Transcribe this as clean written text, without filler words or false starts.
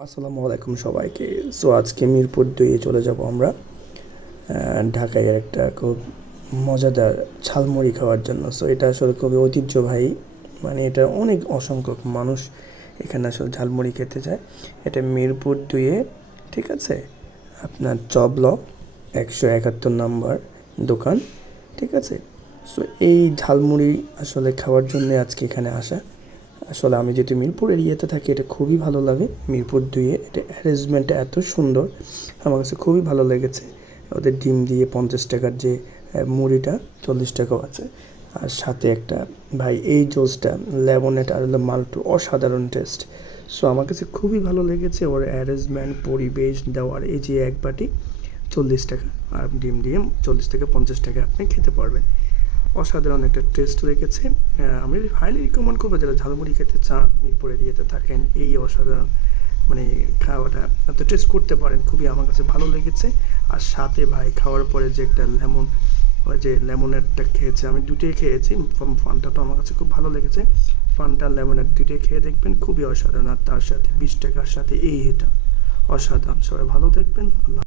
আসসালামু আলাইকুম সবাইকে। সো আজকে মিরপুর 2-এ চলে যাব আমরা ঢাকায় একটা খুব মজাদার ঝালমুড়ি খাওয়ার জন্য। সো এটা আসলে খুবই ঐতিহ্যবাহী, মানে এটা অনেক অসংখ্য মানুষ এখানে আসলে ঝালমুড়ি খেতে যায়। এটা মিরপুর 2-এ, ঠিক আছে? আপনার চ ব্লক 171 নাম্বার দোকান, ঠিক আছে? সো এই ঝালমুড়ি আসলে খাওয়ার জন্যে আজকে এখানে আসা। আসলে আমি যেহেতু মিরপুর এরিয়াতে থাকি, এটা খুবই ভালো লাগে। মিরপুর 2-এ এটা অ্যারেঞ্জমেন্টটা এত সুন্দর, আমার কাছে খুবই ভালো লেগেছে। ওদের ডিম দিয়ে 50 টাকার যে মুড়িটা 40 টাকাও আছে, আর সাথে একটা ভাই এই জুসটা লেমনেড আর হলো মাল্টো, অসাধারণ টেস্ট। সো আমার কাছে খুবই ভালো লেগেছে ওর অ্যারেঞ্জমেন্ট, পরিবেশ দেওয়ার। এই যে এক বাটি 40 টাকা, আর ডিম দিয়ে 40 থেকে 50 টাকা আপনি খেতে পারবেন। অসাধারণ একটা টেস্ট রেখেছে। আমি হাইলি রিকমেন্ড করবো যারা ঝালমুড়ি খেতে চান, মিরপুর এরিয়াতে থাকেন, এই অসাধারণ মানে খাওয়াটা আপনি টেস্ট করতে পারেন। খুবই আমার কাছে ভালো লেগেছে। আর সাথে ভাই খাওয়ার পরে যে একটা লেমন, ওই যে লেমনেডটা খেয়েছে, আমি দুটোই খেয়েছি। ফান্টাটা আমার কাছে খুব ভালো লেগেছে। ফান্টা লেমনেড দুটোই খেয়ে দেখবেন, খুবই অসাধারণ। আর তার সাথে 20 টাকার সাথে এই এটা অসাধারণ। সবাই ভালো দেখবেন। আল্লাহ।